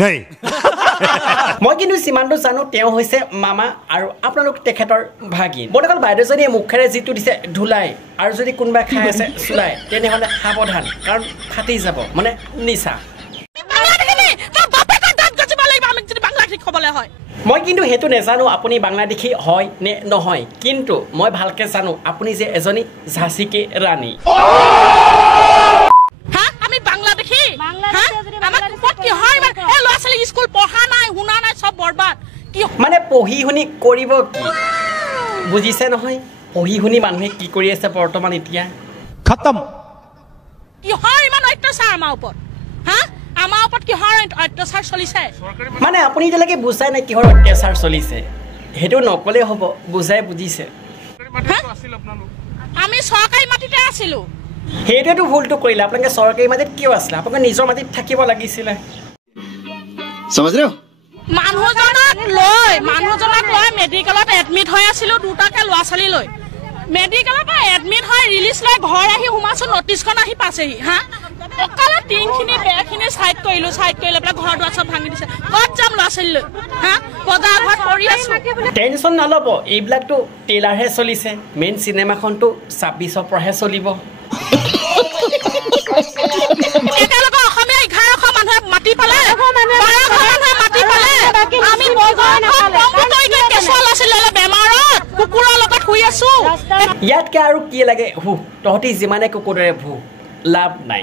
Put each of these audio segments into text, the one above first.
নাই মই কিন্তু যিমানটো জানো তেওঁ হৈছে মামা আৰু আপোনালোক তেখেতৰ ভাগিন বৰ্তমান বাইদেউজনীয়ে মুখেৰে যিটো দিছে ধুলাই আৰু যদি কোনোবা খাই আছে চুলাই তেনেহ'লে সাৱধান কাৰণ ফাটি যাব মানে নিচা মই কিন্তু সেইটো নেজানো আপুনি বাংলাদেশী হয় নে নহয় কিন্তু মই ভালকে জানো আপুনি যে এজনী ঝাঁচীকে ৰাণী মানে পঢ়ি শুনি কৰিব কি বুজিছে নহয় পঢ়ি শুনি মানুহে কি কৰি আছে বৰ্তমান এতিয়া খতম কিহৰ ইমান অত্যাচাৰ আমাৰ ওপৰত আমাৰ ওপৰত কিহৰ অত্যাচাৰ চলিছে মানে আপুনি এতিয়ালৈকে বুজাই নাই কিহৰ অত্যাচাৰ চলিছে সেইটো নকলে হ'ব বুজাই বুজিছে আমি চৰকাৰী মাটিতে আছিলো সেইটোৱেতো ভুলটো কৰিলে আপোনালোকে চৰকাৰী মাটিত কিয় আছিলে আপোনালোকে নিজৰ মাটিত থাকিব লাগিছিলে মানুহজনক লৈ মেডিকেলত এডমিট হৈ আছিলো দুটাকে ল'ৰা ছোৱালী লৈ মেডিকেলৰ পৰা এডমিট হৈ ৰিলিজ লৈ ঘৰ আহি সোমাইছো নটিছখন আহি পাছেহি অকালে টিংখিনি বেৰখিনি চাইড কৰিলো চাইড কৰি লৈ পেলাই ঘৰ দুৱাৰ চব ভাঙি দিছে ক'ত যাম ল'ৰা ছোৱালী লৈ বজাৰ ঘৰত পৰি আছো টেনশ্যন নল'ব এইবিলাকতো ট্ৰেইলাৰহে চলিছে মেইন চিনেমাখনতো 26ৰ পৰাহে চলিব একেলগে অসমীয়া 1100 মানুহে মাটি পালে 1200 মানুহে মাটি পালে আমি বেমাৰত কুকুৰৰ লগত শুই আছো ইয়াতকে আৰু কি লাগে তহঁতি যিমানে কুকুৰৰে লাভ নাই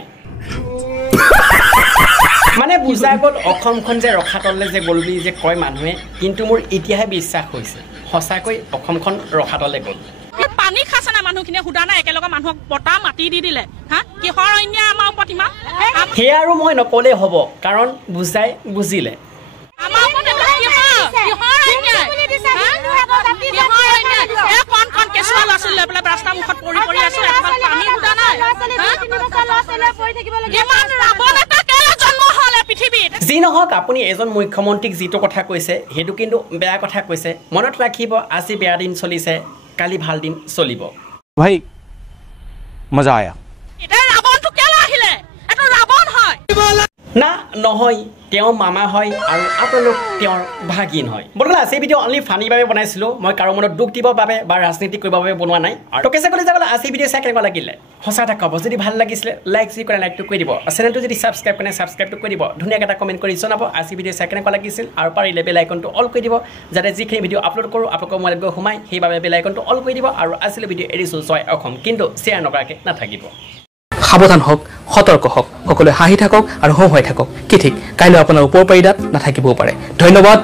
মানে বুজাই গ'ল অসমখন যে ৰখাতলে যে গ'ল বুলি যে কয় মানুহে কিন্তু মোৰ এতিয়াহে বিশ্বাস হৈছে সঁচাকৈ অসমখন ৰখাতলে গ'ল পানী খাছে না মানুহখিনিয়ে সুধা নাই একেলগে মানুহক বটা মাটি দি দিলে কিহৰ অন্যায় আমাৰ ওপৰত ইমান সেয়া আৰু মই নকলে হ'ব কাৰণ বুজাই বুজিলে যি নহওক আপুনি এজন মুখ্যমন্ত্ৰীক যিটো কথা কৈছে সেইটো কিন্তু বেয়া কথা কৈছে মনত ৰাখিব আজি বেয়া দিন চলিছে কালি ভাল দিন চলিব ভাই মজা আয়া এটা ৰাৱণটো কেলা আহিলে এটা ৰাৱণ হয় না নহয় তেওঁ মামা হয় আৰু আপোনালোক তেওঁৰ ভাগিন হয় বৰ্তমান আজি ভিডিঅ' অনলি ফানিৰ বাবে বনাইছিলোঁ মই কাৰো মনত দুখ দিবৰ বাবে বা ৰাজনীতি কৰিবৰ বাবে বনোৱা নাই আৰু কেঁচা কলে যাবলৈ আজি ভিডিঅ' চাই কেনেকুৱা লাগিলে সঁচা এটা ক'ব যদি ভাল লাগিছিলে লাইক যি কৰে লাইকটো কৰি দিব চেনেলটো যদি ছাবস্ক্ৰাইব কৰে ছাবস্ক্ৰাইবটো কৰি দিব ধুনীয়াকৈ এটা কমেণ্ট কৰি জনাব আজি ভিডিঅ' চাই কেনেকুৱা লাগিছিল আৰু পাৰিলে বেল আইকনটো অল কৰি দিব যাতে যিখিনি ভিডিঅ' আপলোড কৰোঁ আপোনালোকৰ মোবাইলত গৈ সোমাই সেইবাবে বেল আইকনটো অল কৰি দিব আৰু আজিলৈ ভিডিঅ' এৰিছোঁ জয় অসম কিন্তু শ্বেয়াৰ নকৰাকৈ নাথাকিব সাৱধান হওক সতৰ্ক হওক সকলোৱে হাঁহি থাকক আৰু হওঁ হৈ থাকক কি ঠিক কাইলৈ আপোনাৰ ওপৰ পাৰিদাত নাথাকিবও পাৰে ধন্যবাদ।